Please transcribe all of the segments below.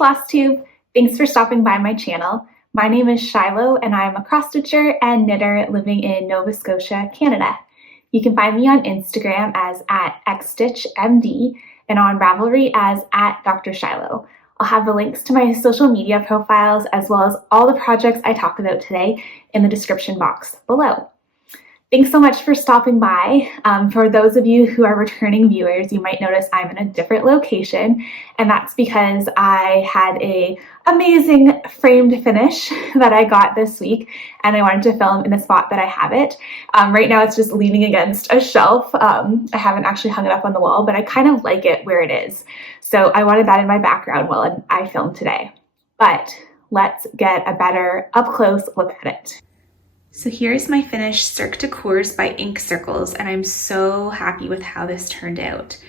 Flosstube! Thanks for stopping by my channel. My name is Shiloh and I'm a cross-stitcher and knitter living in Nova Scotia, Canada. You can find me on Instagram as @Xstitchmd and on Ravelry as @Dr. Shiloh. I'll have the links to my social media profiles as well as all the projects I talk about today in the description box below. Thanks so much for stopping by. For those of you who are returning viewers, you might notice I'm in a different location, and that's because I had an amazing framed finish that I got this week, and I wanted to film in the spot that I have it. Right now it's just leaning against a shelf. I haven't actually hung it up on the wall, but I kind of like it where it is. So I wanted that in my background while I filmed today. But let's get a better up-close look at it. So here's my finished Cirque de Cours by Ink Circles, and I'm so happy with how this turned out.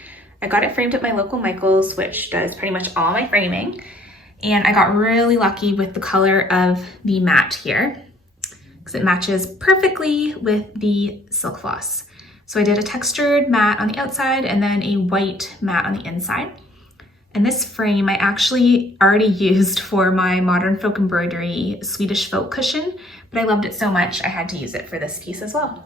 I got it framed at my local Michaels, which does pretty much all my framing, and I got really lucky with the color of the mat here because it matches perfectly with the silk floss. So I did a textured mat on the outside and then a white mat on the inside. And this frame I actually already used for my Modern Folk Embroidery Swedish folk cushion, but I loved it so much I had to use it for this piece as well.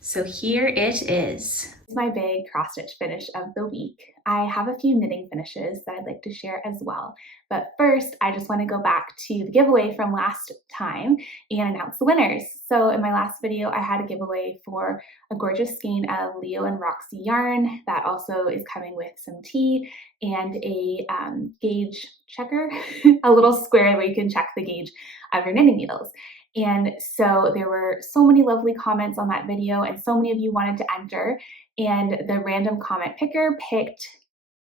So here it is. It's my big cross stitch finish of the week. I have a few knitting finishes that I'd like to share as well. But first, I just want to go back to the giveaway from last time and announce the winners. So in my last video, I had a giveaway for a gorgeous skein of Leo and Roxy yarn that also is coming with some tea and a gauge checker, a little square where you can check the gauge of your knitting needles. And so there were so many lovely comments on that video and so many of you wanted to enter, and the random comment picker picked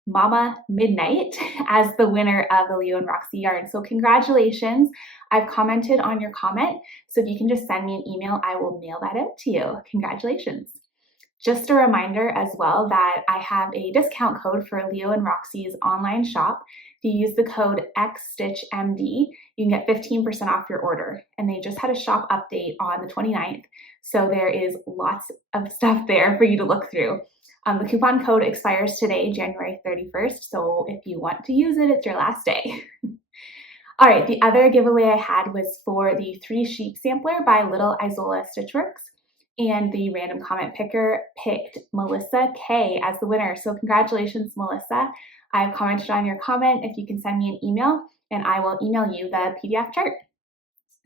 Mama Midnight as the winner of the Leo and Roxy yarn. So congratulations. I've commented on your comment, so if you can just send me an email, I will mail that out to you. Congratulations. Just a reminder as well that I have a discount code for Leo and Roxy's online shop. If you use the code Xstitchmd, you can get 15% off your order. And they just had a shop update on the 29th, so there is lots of stuff there for you to look through. The coupon code expires today, January 31st, so if you want to use it, it's your last day. All right, the other giveaway I had was for the 3 Sheep Sampler by Little Isola Stitchworks. And the random comment picker picked Melissa K as the winner. So congratulations, Melissa. I've commented on your comment. If you can send me an email, and I will email you the PDF chart.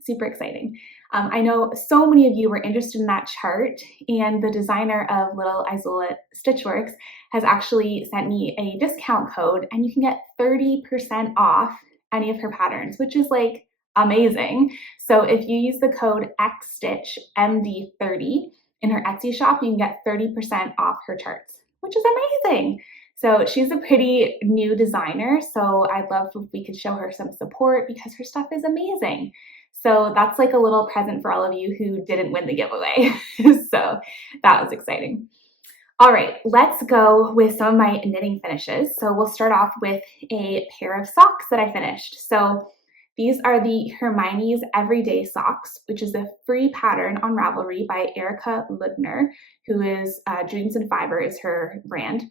Super exciting. I know so many of you were interested in that chart, and the designer of Little Isola Stitchworks has actually sent me a discount code, and you can get 30% off any of her patterns, which is like amazing. So if you use the code Xstitchmd30 in her Etsy shop, you can get 30% off her charts, which is amazing. So she's a pretty new designer, so I'd love if we could show her some support because her stuff is amazing. So that's like a little present for all of you who didn't win the giveaway. So that was exciting. All right, let's go with some of my knitting finishes. So we'll start off with a pair of socks that I finished. So these are the Hermione's Everyday Socks, which is a free pattern on Ravelry by Erica Ludner, who is Dreams and Fiber is her brand.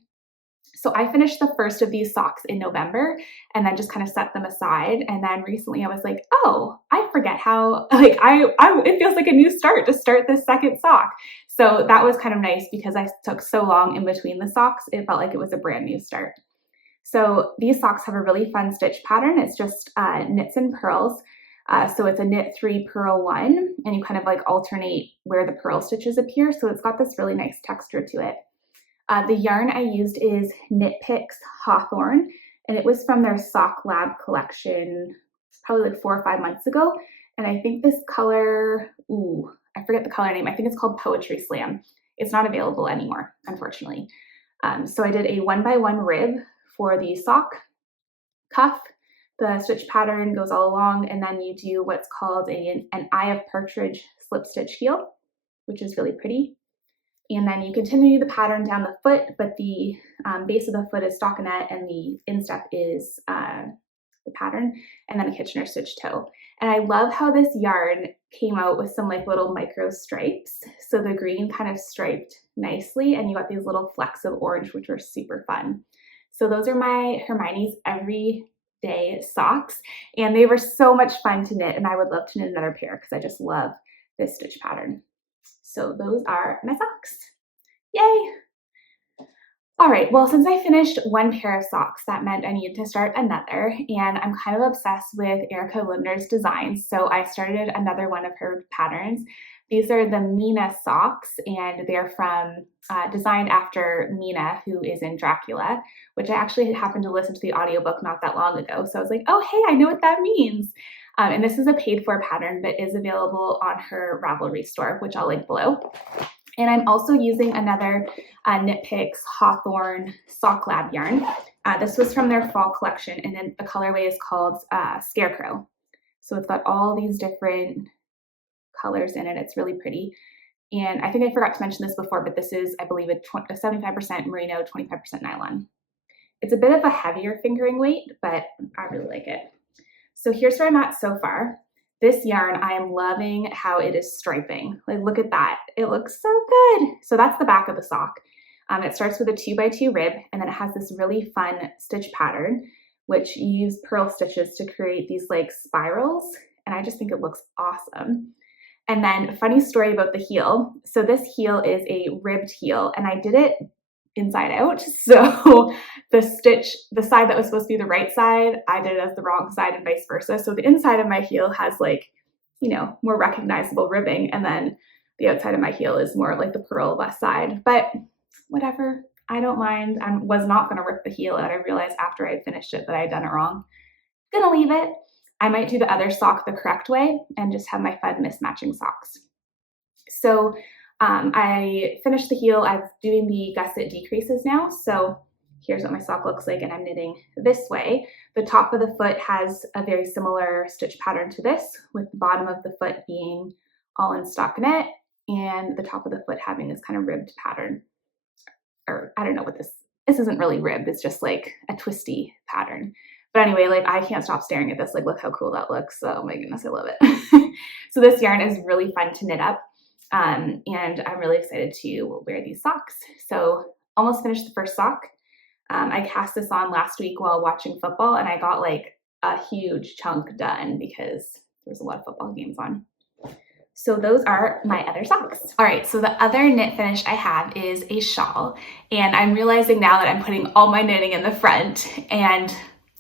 So I finished the first of these socks in November and then just kind of set them aside. And then recently I was like, oh, I forget how, like, it feels like a new start to start this second sock. So that was kind of nice because I took so long in between the socks. It felt like it was a brand new start. So these socks have a really fun stitch pattern. It's just knits and purls. So it's a knit 3, purl 1, and you kind of like alternate where the purl stitches appear. So it's got this really nice texture to it. The yarn I used is Knit Picks Hawthorne, and it was from their Sock Lab collection probably like 4 or 5 months ago. And I think this color, I forget the color name. I think it's called Poetry Slam. It's not available anymore, unfortunately. So I did a 1x1 rib for the sock cuff. The stitch pattern goes all along, and then you do what's called an Eye of Partridge slip stitch heel, which is really pretty. And then you continue the pattern down the foot, but the base of the foot is stockinette and the instep is the pattern, and then a Kitchener stitch toe. And I love how this yarn came out with some like little micro stripes. So the green kind of striped nicely, and you got these little flecks of orange, which were super fun. So those are my Hermione's Everyday Day socks, and they were so much fun to knit, and I would love to knit another pair because I just love this stitch pattern. So those are my socks. Yay! All right, well, since I finished one pair of socks, that meant I needed to start another, and I'm kind of obsessed with Erica Lindner's designs, so I started another one of her patterns. These are the Mina socks, and they're from, designed after Mina, who is in Dracula, which I actually happened to listen to the audiobook not that long ago, so I was like, oh, hey, I know what that means. And this is a paid-for pattern that is available on her Ravelry store, which I'll link below. And I'm also using another Knit Picks Hawthorne Sock Lab yarn. This was from their fall collection, and then the colorway is called Scarecrow. So it's got all these different colors in it. It's really pretty. And I think I forgot to mention this before, but this is, I believe, a 75% merino, 25% nylon. It's a bit of a heavier fingering weight, but I really like it. So here's where I'm at so far. This yarn, I am loving how it is striping. Like, look at that. It looks so good. So that's the back of the sock. It starts with a 2x2 rib, and then it has this really fun stitch pattern, which you use purl stitches to create these like spirals. And I just think it looks awesome. And then funny story about the heel. So this heel is a ribbed heel, and I did it inside out. So the side that was supposed to be the right side, I did it as the wrong side and vice versa. So the inside of my heel has like, you know, more recognizable ribbing, and then the outside of my heel is more like the purl left side, but whatever, I don't mind. I was not going to rip the heel out. I realized after I finished it that I had done it wrong. Gonna leave it. I might do the other sock the correct way and just have my fun mismatching socks. So I finished the heel. I'm doing the gusset decreases now. So here's what my sock looks like, and I'm knitting this way. The top of the foot has a very similar stitch pattern to this, with the bottom of the foot being all in stockinette and the top of the foot having this kind of ribbed pattern. Or I don't know what this isn't really ribbed, it's just like a twisty pattern. But anyway, like, I can't stop staring at this. Like, look how cool that looks. Oh my goodness, I love it. So this yarn is really fun to knit up. And I'm really excited to wear these socks. So almost finished the first sock. I cast this on last week while watching football, and I got like a huge chunk done because there was a lot of football games on. So those are my other socks. All right, so the other knit finish I have is a shawl, and I'm realizing now that I'm putting all my knitting in the front, and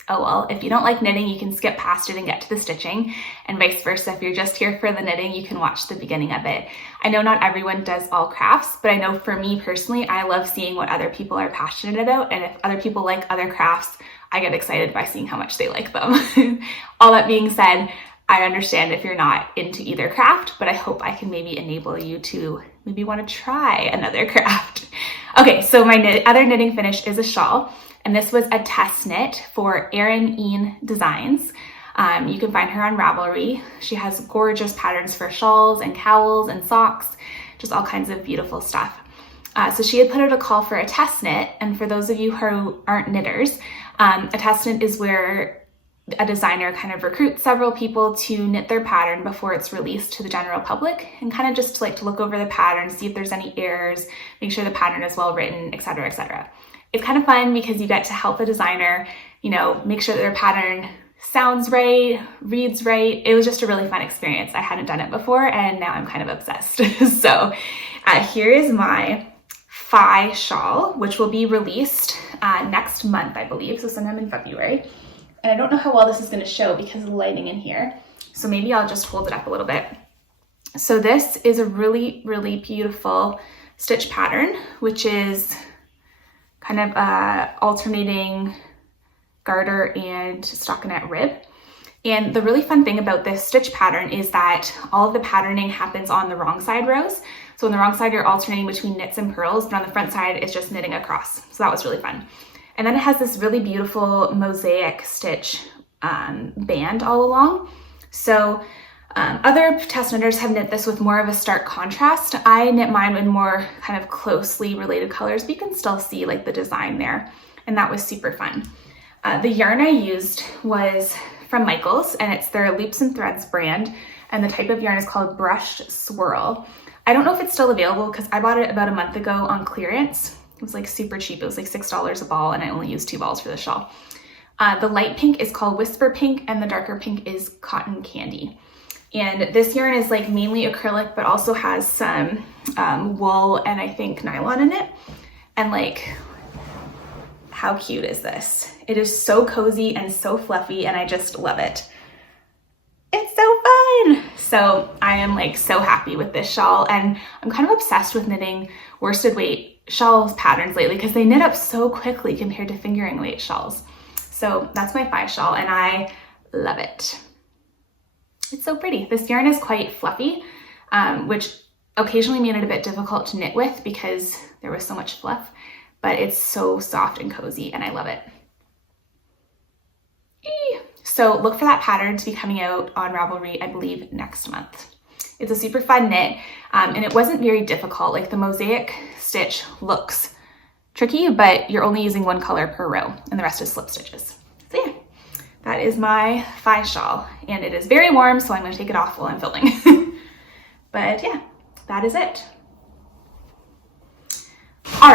oh well, if you don't like knitting, you can skip past it and get to the stitching, and vice versa. If you're just here for the knitting, you can watch the beginning of it. I know not everyone does all crafts, but I know for me personally, I love seeing what other people are passionate about, and if other people like other crafts, I get excited by seeing how much they like them. All that being said, I understand if you're not into either craft, but I hope I can maybe enable you to maybe want to try another craft. Okay, so my other knitting finish is a shawl. And this was a test knit for Erineen Designs. You can find her on Ravelry. She has gorgeous patterns for shawls and cowls and socks, just all kinds of beautiful stuff. So she had put out a call for a test knit. And for those of you who aren't knitters, a test knit is where a designer kind of recruits several people to knit their pattern before it's released to the general public, and kind of just to look over the pattern, see if there's any errors, make sure the pattern is well written, etc., etc. It's kind of fun because you get to help a designer, you know, make sure that their pattern sounds right, reads right. It was just a really fun experience. I hadn't done it before, and now I'm kind of obsessed. So here is my Figh shawl, which will be released next month, I believe, so sometime in February. And I don't know how well this is going to show because of the lighting in here, so maybe I'll just hold it up a little bit. So this is a really, really beautiful stitch pattern, which is kind of alternating garter and stockinette rib. And the really fun thing about this stitch pattern is that all of the patterning happens on the wrong side rows. So on the wrong side, you're alternating between knits and purls, but on the front side, it's just knitting across. So that was really fun. And then it has this really beautiful mosaic stitch band all along. So other test knitters have knit this with more of a stark contrast. I knit mine with more kind of closely related colors, but you can still see like the design there. And that was super fun. The yarn I used was from Michaels, and it's their Loops and Threads brand. And the type of yarn is called Brushed Swirl. I don't know if it's still available because I bought it about a month ago on clearance. It was like super cheap. It was like $6 a ball, and I only used 2 balls for the shawl. The light pink is called Whisper Pink and the darker pink is Cotton Candy. And this yarn is like mainly acrylic, but also has some wool and I think nylon in it. And like, how cute is this? It is so cozy and so fluffy and I just love it. It's so fun. So I am like so happy with this shawl, and I'm kind of obsessed with knitting worsted weight shawl patterns lately because they knit up so quickly compared to fingering weight shawls. So that's my Figh shawl and I love it. It's so pretty. This yarn is quite fluffy, which occasionally made it a bit difficult to knit with because there was so much fluff, but it's so soft and cozy and I love it. So look for that pattern to be coming out on Ravelry, I believe, next month. It's a super fun knit, and it wasn't very difficult. Like the mosaic stitch looks tricky, but you're only using one color per row and the rest is slip stitches. So yeah, that is my Figh shawl, and it is very warm, so I'm going to take it off while I'm filming. But yeah, that is it. All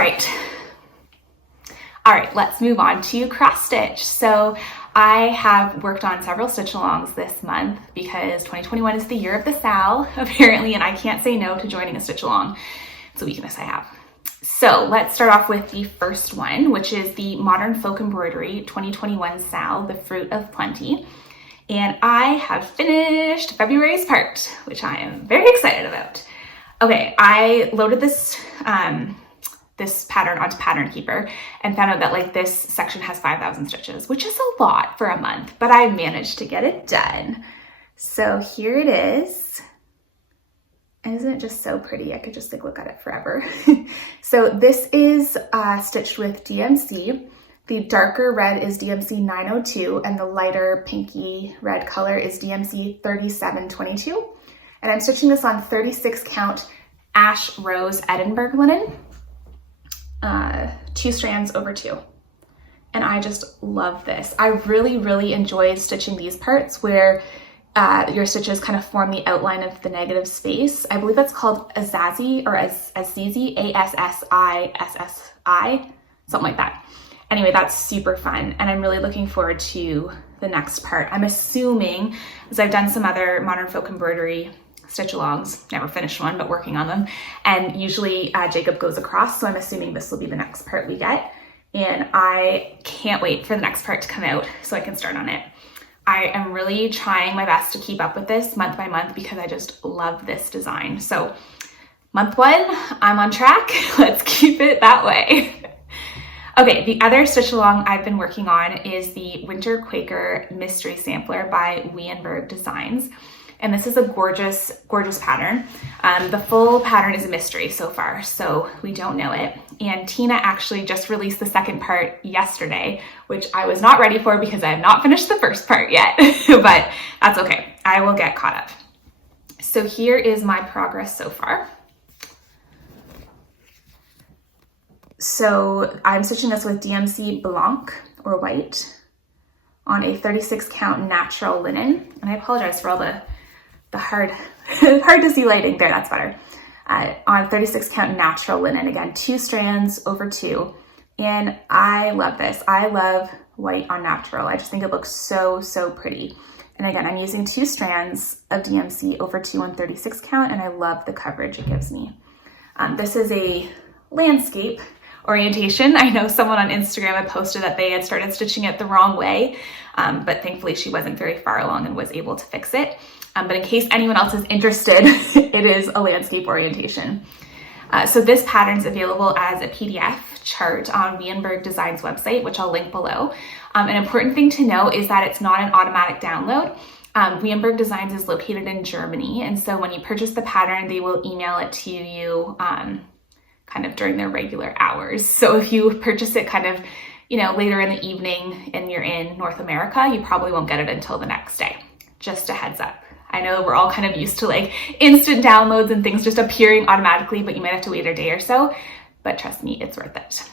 right, let's move on to cross stitch. So I have worked on several stitch alongs this month because 2021 is the year of the Sal, apparently, and I can't say no to joining a stitch along. It's a weakness I have. So let's start off with the first one, which is the Modern Folk Embroidery 2021 Sal, the Fruit of Plenty. And I have finished February's part, which I am very excited about. Okay, I loaded this this pattern onto Pattern Keeper and found out that like this section has 5,000 stitches, which is a lot for a month, but I managed to get it done. So here it is. Isn't it just so pretty? I could just like look at it forever. So this is stitched with DMC. The darker red is DMC 902 and the lighter pinky red color is DMC 3722. And I'm stitching this on 36 count Ash Rose Edinburgh linen. 2 strands over 2. And I just love this. I really enjoyed stitching these parts where your stitches kind of form the outline of the negative space. I believe that's called Azazi or Azizi, A-S-S-I-S-S-I, something like that. Anyway, that's super fun. And I'm really looking forward to the next part. I'm assuming, as I've done some other Modern Folk Embroidery stitch alongs, never finished one, but working on them. And usually Jacob goes across, so I'm assuming this will be the next part we get. And I can't wait for the next part to come out so I can start on it. I am really trying my best to keep up with this month by month because I just love this design. So month 1, I'm on track. Let's keep it that way. Okay, the other stitch along I've been working on is the Winter Quaker Mystery Sampler by Wienberg Designs. And this is a gorgeous pattern. The full pattern is a mystery so far, so we don't know it. And Tina actually just released the second part yesterday, which I was not ready for because I have not finished the first part yet, but that's okay. I will get caught up. So here is my progress so far. So I'm stitching this with DMC Blanc or white on a 36 count natural linen. And I apologize for all the hard to see lighting there, that's better. On 36 count natural linen, again, 2 strands over 2. And I love this. I love white on natural. I just think it looks so pretty. And again, I'm using 2 strands of DMC over 2 on 36 count, and I love the coverage it gives me. This is a landscape orientation. I know someone on Instagram had posted that they had started stitching it the wrong way, but thankfully she wasn't very far along and was able to fix it. But in case anyone else is interested, it is a landscape orientation. So this pattern is available as a PDF chart on Wienberg Designs website, which I'll link below. An important thing to know is that it's not an automatic download. Wienberg Designs is located in Germany, and so when you purchase the pattern, they will email it to you kind of during their regular hours. So if you purchase it kind of, later in the evening and you're in North America, you probably won't get it until the next day. Just a heads up. I know we're all kind of used to like instant downloads and things just appearing automatically, but you might have to wait a day or so, but trust me, it's worth it.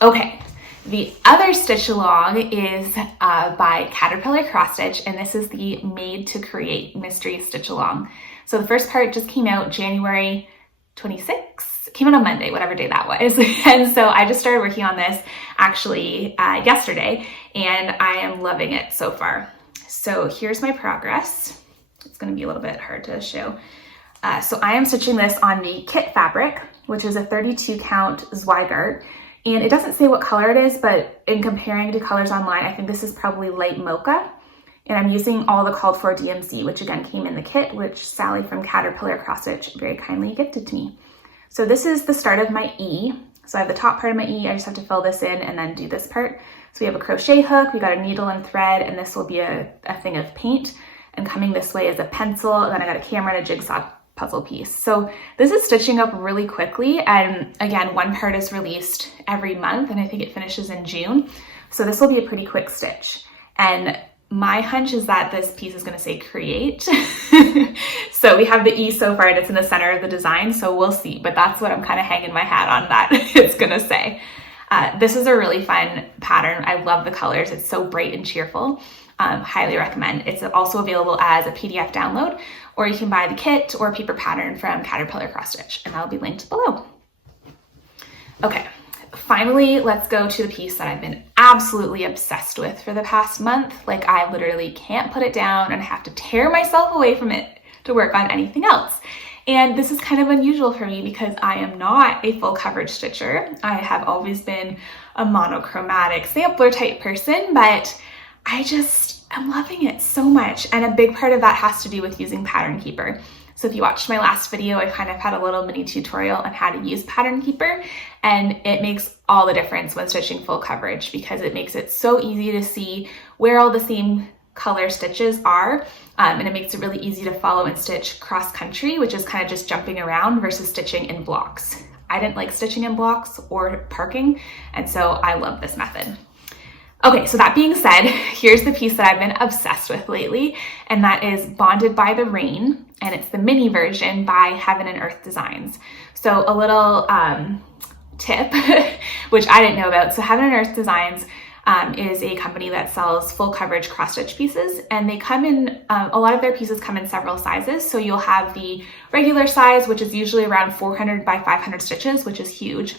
Okay, the other stitch along is by Caterpillar Cross Stitch, and this is the Made to Create Mystery Stitch Along. So the first part just came out January 26th, came out on Monday, whatever day that was. And so I just started working on this actually yesterday, and I am loving it so far. So here's my progress. It's going to be a little bit hard to show. So I am stitching this on the kit fabric, which is a 32 count Zweigart. And it doesn't say what color it is, but in comparing to colors online, I think this is probably light mocha. And I'm using all the called for DMC, which again came in the kit, which Sally from Caterpillar Cross Stitch very kindly gifted to me. So this is the start of my E. So I have the top part of my E, I just have to fill this in and then do this part. So we have a crochet hook, we got a needle and thread, and this will be a thing of paint. And coming this way is a pencil, and then I got a camera and a jigsaw puzzle piece. So this is stitching up really quickly. And again, one part is released every month, and I think it finishes in June. So this will be a pretty quick stitch. And my hunch is that this piece is going to say create. So we have the E so far, and it's in the center of the design, so we'll see. But that's what I'm kind of hanging my hat on that it's going to say. This is a really fun pattern. I love the colors. It's so bright and cheerful. Highly recommend. It's also available as a PDF download, or you can buy the kit or paper pattern from Caterpillar Cross Stitch, and that'll be linked below. Okay. Finally, let's go to the piece that I've been absolutely obsessed with for the past month. Like, I literally can't put it down and I have to tear myself away from it to work on anything else. And this is kind of unusual for me because I am not a full coverage stitcher. I have always been a monochromatic sampler type person, but I'm loving it so much. And a big part of that has to do with using Pattern Keeper. So if you watched my last video, I kind of had a little mini tutorial on how to use Pattern Keeper, and it makes all the difference when stitching full coverage because it makes it so easy to see where all the same color stitches are, and it makes it really easy to follow and stitch cross country, which is kind of just jumping around versus stitching in blocks. I didn't like stitching in blocks or parking, and so I love this method. Okay, so that being said, here's the piece that I've been obsessed with lately, and that is Bonded by the Rain, and it's the mini version by Heaven and Earth Designs. So a little tip, which I didn't know about. So Heaven and Earth Designs is a company that sells full coverage cross stitch pieces, and they come in, a lot of their pieces come in several sizes. So you'll have the regular size, which is usually around 400 by 500 stitches, which is huge.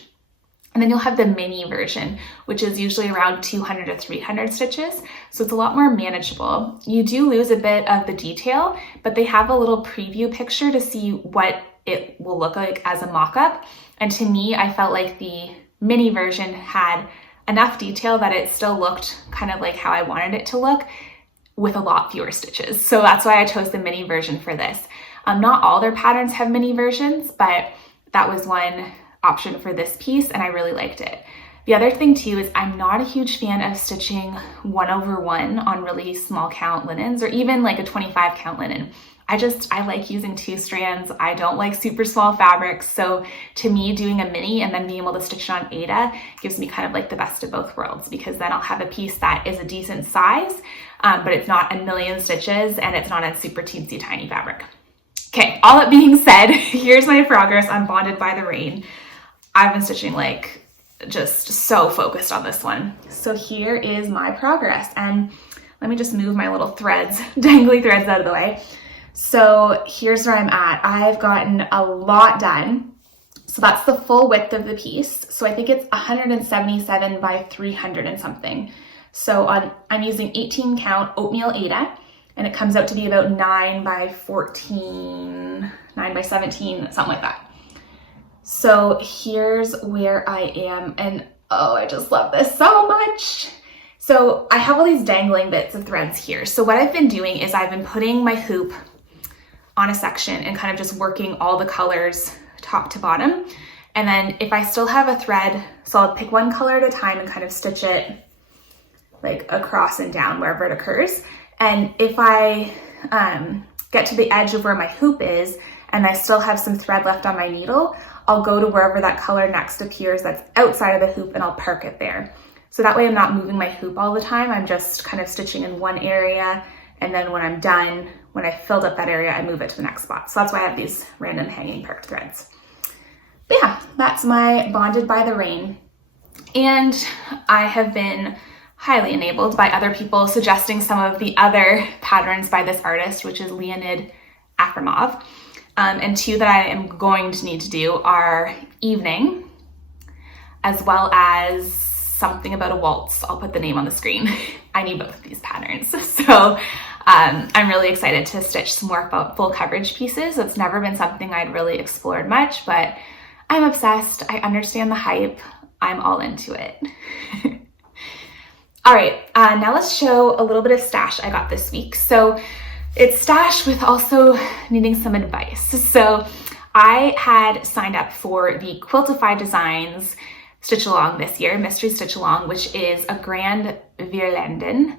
And then you'll have the mini version, which is usually around 200 to 300 stitches. So it's a lot more manageable. You do lose a bit of the detail, but they have a little preview picture to see what it will look like as a mock-up. And to me, I felt like the mini version had enough detail that it still looked kind of like how I wanted it to look with a lot fewer stitches. So that's why I chose the mini version for this. Not all their patterns have mini versions, but that was one option for this piece, and I really liked it. The other thing too is I'm not a huge fan of stitching 1/1 on really small count linens, or even like a 25 count linen. I like using 2 strands. I don't like super small fabrics. So to me, doing a mini and then being able to stitch it on Aida gives me kind of like the best of both worlds, because then I'll have a piece that is a decent size, but it's not a million stitches and it's not a super teensy tiny fabric. Okay, all that being said, here's my progress on Bonded by the Rain. I've been stitching like just so focused on this one. So here is my progress, and let me just move my little threads, dangly threads out of the way. So here's where I'm at. I've gotten a lot done. So that's the full width of the piece. So I think it's 177 by 300 and something. So I'm using 18 count oatmeal Aida, and it comes out to be about 9 by 14, 9 by 17, something like that. So here's where I am, and oh, I just love this so much. So I have all these dangling bits of threads here. So what I've been doing is I've been putting my hoop on a section and kind of just working all the colors top to bottom. And then if I still have a thread, so I'll pick one color at a time and kind of stitch it like across and down wherever it occurs. And if I get to the edge of where my hoop is and I still have some thread left on my needle, I'll go to wherever that color next appears that's outside of the hoop, and I'll park it there. So that way I'm not moving my hoop all the time. I'm just kind of stitching in one area, and then when I'm done, when I filled up that area, I move it to the next spot. So that's why I have these random hanging parked threads. But yeah, that's my Bonded by the Rain. And I have been highly enabled by other people suggesting some of the other patterns by this artist, which is Leonid Afremov. and two that I am going to need to do are evening, as well as something about a waltz. I'll put the name on the screen. I need both of these patterns. So I'm really excited to stitch some more full coverage pieces. It's never been something I'd really explored much, but I'm obsessed. I understand the hype. I'm all into it. All right, now let's show a little bit of stash I got this week. So it's stash with also needing some advice. So I had signed up for the Quiltify Designs Stitch Along this year, Mystery Stitch Along, which is a Grand Vierlanden.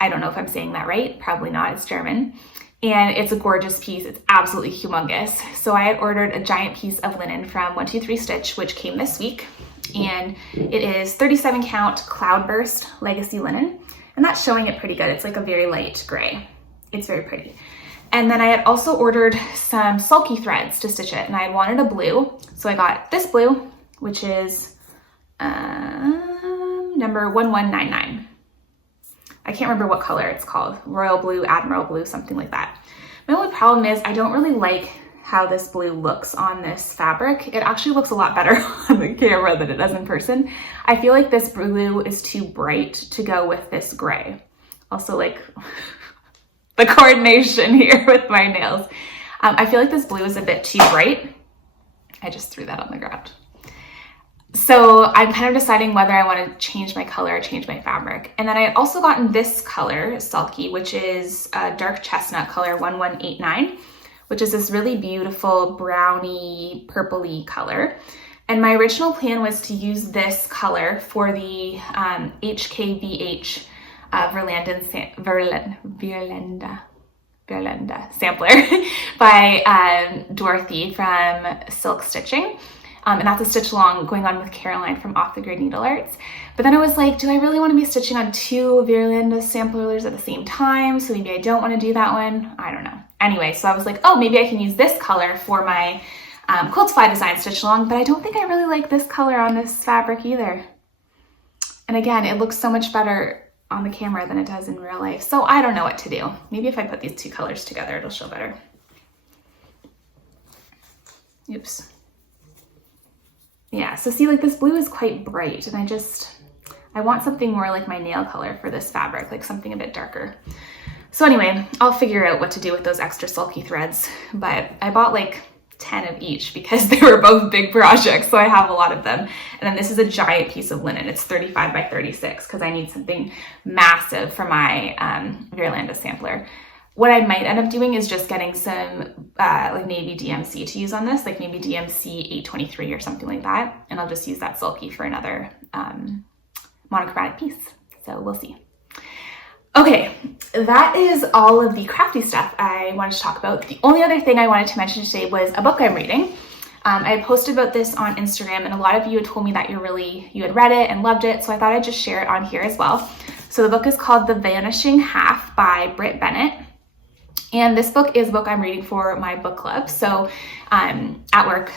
I don't know if I'm saying that right, probably not, it's German. And it's a gorgeous piece, it's absolutely humongous. So I had ordered a giant piece of linen from 123 Stitch, which came this week. And it is 37 count Cloudburst Legacy linen. And that's showing it pretty good. It's like a very light gray. It's very pretty. And then I had also ordered some sulky threads to stitch it. And I had wanted a blue. So I got this blue, which is number 1199. I can't remember what color it's called. Royal blue, Admiral blue, something like that. My only problem is I don't really like how this blue looks on this fabric. It actually looks a lot better on the camera than it does in person. I feel like this blue is too bright to go with this gray. Also, like the coordination here with my nails. I feel like this blue is a bit too bright. I just threw that on the ground. So I'm kind of deciding whether I want to change my color or change my fabric. And then I had also gotten this color, Sulky, which is a dark chestnut color 1189, which is this really beautiful browny purpley color. And my original plan was to use this color for the HKVH Vierlanda sampler by Dorothy from Silk Stitching. And that's a stitch along going on with Caroline from Off the Grid Needle Arts. But then I was like, do I really want to be stitching on two Vierlanda samplers at the same time? So maybe I don't want to do that one. I don't know. Anyway, so I was like, oh, maybe I can use this color for my Quiltify Design stitch along, but I don't think I really like this color on this fabric either. And again, it looks so much better on the camera than it does in real life. So I don't know what to do. Maybe if I put these two colors together, it'll show better. Oops. Yeah, so see, like this blue is quite bright, and I want something more like my nail color for this fabric, like something a bit darker. So anyway, I'll figure out what to do with those extra sulky threads, but I bought like 10 of each because they were both big projects, so I have a lot of them. And then this is a giant piece of linen. It's 35 by 36 because I need something massive for my Vierlanda sampler. What I might end up doing is just getting some like navy DMC to use on this, like maybe DMC 823 or something like that. And I'll just use that sulky for another monochromatic piece. So we'll see. Okay, that is all of the crafty stuff I wanted to talk about. The only other thing I wanted to mention today was a book I'm reading. I posted about this on Instagram, and a lot of you had told me that you had read it and loved it, so I thought I'd just share it on here as well. So the book is called The Vanishing Half by Britt Bennett. And this book is a book I'm reading for my book club. So at work,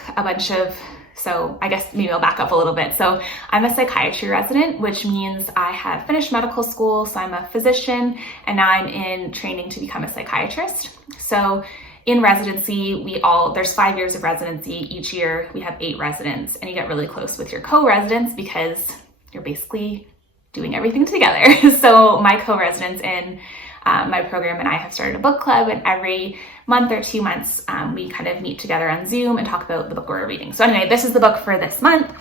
so I guess maybe I'll back up a little bit. So I'm a psychiatry resident, which means I have finished medical school. So I'm a physician, and now I'm in training to become a psychiatrist. So in residency, there's 5 years of residency. Each year we have 8 residents, and you get really close with your co-residents because you're basically doing everything together. So my co-residents in my program and I have started a book club, and every month or 2 months we kind of meet together on Zoom and talk about the book we're reading. So anyway, this is the book for this month,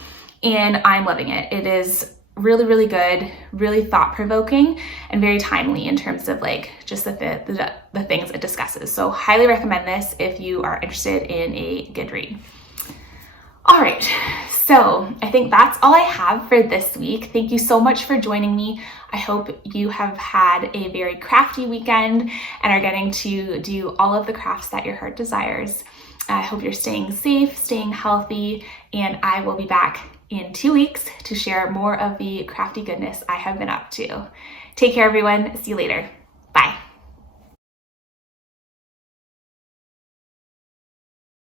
and I'm loving it. It is really, really good, really thought-provoking, and very timely in terms of like just the things it discusses. So highly recommend this if you are interested in a good read. All right, so I think that's all I have for this week. Thank you so much for joining me. I hope you have had a very crafty weekend and are getting to do all of the crafts that your heart desires. I hope you're staying safe, staying healthy, and I will be back in 2 weeks to share more of the crafty goodness I have been up to. Take care, everyone. See you later.